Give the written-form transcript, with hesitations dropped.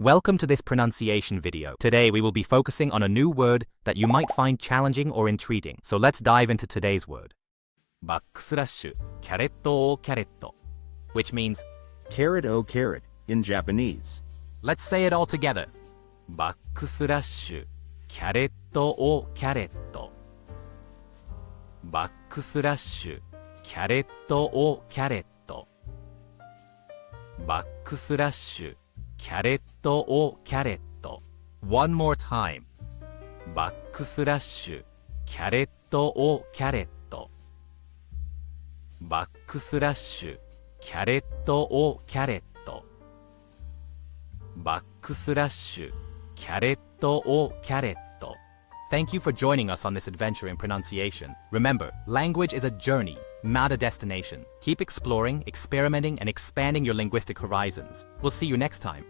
Welcome to this pronunciation video. Today we will be focusing on a new word that you might find challenging or intriguing. So let's dive into today's word. Backslash, carrot o carrot, which means Carrot o carrot in Japanese. let's say it all together. Backslash, carrot o carrot. Backslash, carrot o carrot. Backslash, carrot o carrot. One more time. Backslash, carrot o carrot. Backslash, carrot o carrot. Backslash, carrot o carrot. Thank you for joining us on this adventure in pronunciation. Remember, language is a journey, not a destination. Keep exploring, experimenting, and expanding your linguistic horizons. We'll see you next time.